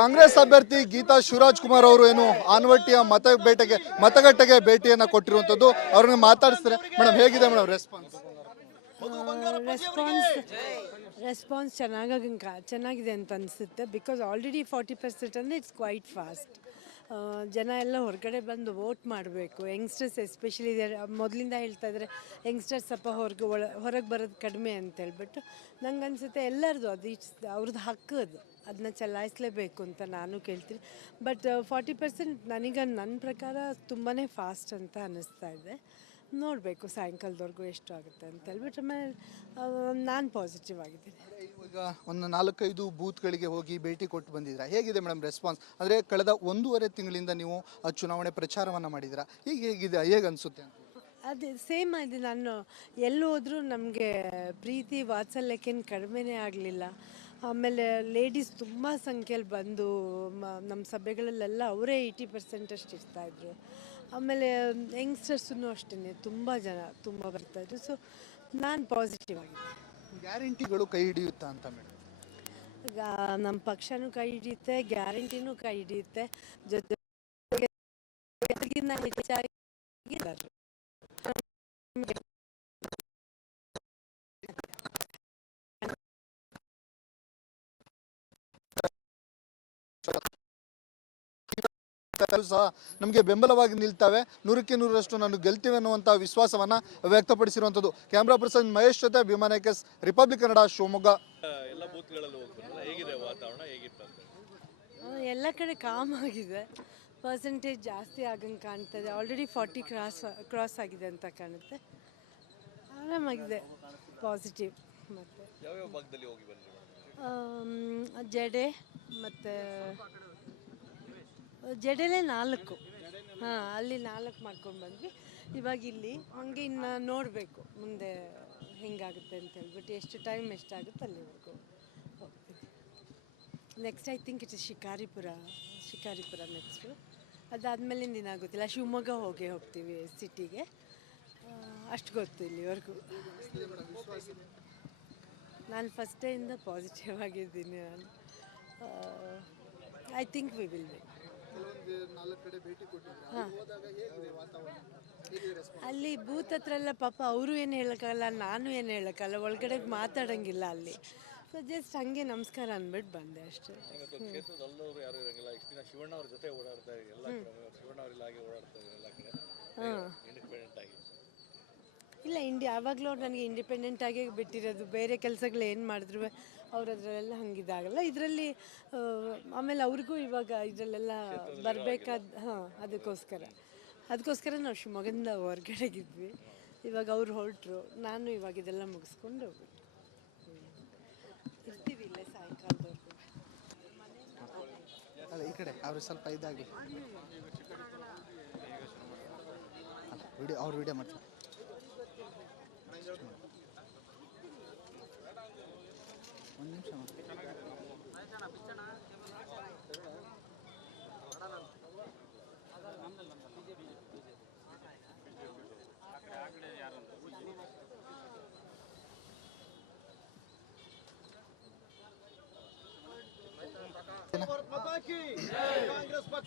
ಕಾಂಗ್ರೆಸ್ ಅಭ್ಯರ್ಥಿ ಗೀತಾ ಶಿವರಾಜ್ ಕುಮಾರ್ ಅವರು ಏನು ಆನವಟ್ಟಿಯ ಮತಗಟ್ಟೆಗೆ ಭೇಟಿಯನ್ನ ಕೊಟ್ಟಿರುವಂತದ್ದು. ಅವ್ರನ್ನ ಮಾತಾಡಿಸ್ತಾರೆ. ಮೇಡಮ್, ಹೇಗಿದೆ ಮೇಡಮ್ ರೆಸ್ಪಾನ್ಸ್? ರೆಸ್ಪಾನ್ಸ್ ಚೆನ್ನಾಗಿದೆ ಅಂತ ಅನಿಸುತ್ತೆ. ಬಿಕಾಸ್ ಆಲ್ರೆಡಿ 40% ಅಂದರೆ ಇಟ್ಸ್ ಕ್ವೈಟ್ ಫಾಸ್ಟ್. ಜನ ಎಲ್ಲ ಹೊರಗಡೆ ಬಂದು ವೋಟ್ ಮಾಡಬೇಕು. ಯಂಗ್ಸ್ಟರ್ಸ್ ಎಸ್ಪೆಷಲಿ ಮೊದಲಿಂದ ಹೇಳ್ತಾ ಇದ್ದಾರೆ ಯಂಗ್ಸ್ಟರ್ಸ್ ಸ್ವಲ್ಪ ಹೊರಗೆ ಬರೋದು ಕಡಿಮೆ ಅಂತ ಹೇಳ್ಬಿಟ್ಟು. ನಂಗೆ ಅನಿಸುತ್ತೆ ಎಲ್ಲರದು ಅದು ಅವ್ರದ್ದು ಹಕ್ಕು, ಅದನ್ನ ಚಲಾಯಿಸಲೇಬೇಕು ಅಂತ ನಾನು ಕೇಳ್ತೀನಿ. ಬಟ್ 40% ನನ್ನ ಪ್ರಕಾರ ತುಂಬಾ ಫಾಸ್ಟ್ ಅಂತ ಅನ್ನಿಸ್ತಾ ಇದೆ. ನೋಡಬೇಕು ಸಾಯಂಕಾಲದವರೆಗೂ ಎಷ್ಟು ಆಗುತ್ತೆ ಅಂತ ಹೇಳ್ಬಿಟ್ಟು. ಆಮೇಲೆ ನಾನು ಪಾಸಿಟಿವ್ ಆಗಿದ್ದೀನಿ. ಈಗ ಒಂದು 4-5 ಬೂತ್ಗಳಿಗೆ ಹೋಗಿ ಭೇಟಿ ಕೊಟ್ಟು ಬಂದಿದ್ದೀರಾ. ಹೇಗಿದೆ ಮೇಡಮ್ ರೆಸ್ಪಾನ್ಸ್? ಅಂದರೆ ಕಳೆದ 1.5 ತಿಂಗಳಿಂದ ನೀವು ಚುನಾವಣೆ ಪ್ರಚಾರವನ್ನು ಮಾಡಿದ್ದೀರಾ. ಹೇಗೆ ಅನಿಸುತ್ತೆ ಅಂತ? ಅದೇ ಸೇಮ್ ಇದೆ. ನಾನು ಎಲ್ಲಿ ಹೋದರೂ ನಮಗೆ ಪ್ರೀತಿ ವಾತ್ಸಲ್ಯಕ್ಕೇನು ಕಡಿಮೆನೇ ಆಗಲಿಲ್ಲ. ಆಮೇಲೆ ಲೇಡೀಸ್ ತುಂಬ ಸಂಖ್ಯೆಯಲ್ಲಿ ಬಂದು ನಮ್ಮ ಸಭೆಗಳಲ್ಲೆಲ್ಲ ಅವರೇ 80% ಅಷ್ಟು ಇರ್ತಾಯಿದ್ರು. ಆಮೇಲೆ ಯಂಗ್ಸ್ಟರ್ಸೂ ಅಷ್ಟೇ ತುಂಬ ಜನ ಬರ್ತಾಯಿದ್ರು. ಸೊ ನಾನು ಪಾಸಿಟಿವ್ ಆಗಿದ್ದೆ. ಗ್ಯಾರಂಟಿಗಳು ಕೈ ಹಿಡಿಯುತ್ತಾ ಅಂತ ಮೇಡಮ್? ಈಗ ನಮ್ಮ ಪಕ್ಷನೂ ಕೈ ಹಿಡಿಯುತ್ತೆ, ಗ್ಯಾರಂಟಿನೂ ಕೈ ಹಿಡಿಯುತ್ತೆ. ಜೊತೆಗೆ ಹೆಚ್ಚಾಗಿ ಸಹ ನಮಗೆ ಬೆಂಬಲವಾಗಿ ನಿಲ್ತವೆ. 100ಕ್ಕೆ 100ರಷ್ಟು ನಾನು ಗೆಲ್ತೀವಿ ಅನ್ನುವಂಥ ವಿಶ್ವಾಸವನ್ನು ವ್ಯಕ್ತಪಡಿಸಿರುವಂಥದ್ದು. ಕ್ಯಾಮ್ರಾ ಪರ್ಸನ್ ಮಹೇಶ್ ಜೊತೆ ಅಭಿಮಾನ ಕೆಸ್, ರಿಪಬ್ಲಿಕ್ ಕನ್ನಡ, ಶಿವಮೊಗ್ಗ. ಎಲ್ಲ ಕಡೆ ಕಾಮ್ ಆಗಿದೆ. ಪರ್ಸೆಂಟೇಜ್ ಜಾಸ್ತಿ ಆಗಂಗೆ ಕಾಣ್ತದೆ. ಆಲ್ರೆಡಿ 40 ಕ್ರಾಸ್ ಆಗಿದೆ ಅಂತ ಕಾಣುತ್ತೆ. ಆರಾಮಾಗಿದೆ, ಪಾಸಿಟಿವ್. ಮತ್ತು ಜಡೆ ಮತ್ತು ಜಡೆಲೇ 4. ಅಲ್ಲಿ 4 ಮಾಡ್ಕೊಂಡು ಬಂದ್ವಿ. ಇವಾಗ ಇಲ್ಲಿ ಹಾಗೆ ಇನ್ನು ನೋಡಬೇಕು ಮುಂದೆ ಹೆಂಗಾಗುತ್ತೆ ಅಂತ ಹೇಳ್ಬಿಟ್ಟು. ಎಷ್ಟಾಗುತ್ತೆ ಅಲ್ಲಿವರೆಗೂ ಹೋಗ್ತೀವಿ. Next I think it is Shikaripura next. ಅದಾದಮೇಲಿಂದ ಏನಾಗುತ್ತಿಲ್ಲ. ಶಿವಮೊಗ್ಗ ಹೋಗ್ತೀವಿ ಸಿಟಿಗೆ. ಅಷ್ಟು ಗೊತ್ತು ಇಲ್ಲಿವರೆಗೂ. ನಾನು ಫಸ್ಟ್ ಡೇಯಿಂದ ಪಾಸಿಟಿವ್ ಆಗಿದ್ದೀನಿ. ನಾನು I think we will be. ಅಲ್ಲಿ ಬೂತ್ ಹತ್ರ ಎಲ್ಲ ಪಾಪ ಅವರು ಏನು ಹೇಳೋಕ್ಕಾಗಲ್ಲ, ನಾನು ಏನು ಹೇಳೋಕ್ಕಾಗಲ್ಲ, ಒಳಗಡೆ ಮಾತಾಡೋಂಗಿಲ್ಲ ಅಲ್ಲಿ. ಸೊ ಜಸ್ಟ್ ಹಂಗೆ ನಮಸ್ಕಾರ ಅಂದ್ಬಿಟ್ಟು ಬಂದೆ ಅಷ್ಟೇ. ಇಲ್ಲ, ಆವಾಗಲೂ ಅವ್ರು ನನಗೆ ಇಂಡಿಪೆಂಡೆಂಟ್ ಆಗೇ ಬಿಟ್ಟಿರೋದು. ಬೇರೆ ಕೆಲಸಗಳು ಏನು ಮಾಡಿದ್ರು ಅವ್ರು ಅದರಲ್ಲೆಲ್ಲ ಹಂಗಿದಾಗಲ್ಲ. ಇದರಲ್ಲಿ ಆಮೇಲೆ ಅವ್ರಿಗೂ ಇವಾಗ ಇದರಲ್ಲೆಲ್ಲ ಬರಬೇಕಾದ ಅದಕ್ಕೋಸ್ಕರ ನಾವು ಶಿವಮೊಗ್ಗದಿಂದ ಹೊರಗಡೆಗಿದ್ವಿ. ಇವಾಗ ಅವ್ರು ಹೊರಟರು, ನಾನು ಇವಾಗ ಇದೆಲ್ಲ ಮುಗಿಸ್ಕೊಂಡು ಇರ್ತೀವಿ ಇಲ್ಲೇ ಸಾಯಂಕಾಲದವರೆಗೂ. ಈ ಕಡೆ ಅವರು ಸ್ವಲ್ಪ ಇದಾಗಿ ಅವ್ರು ವಿಡಿಯೋ ಮಾಡ್ತಾರೆ. ಒಂದು ನಿಮಿಷ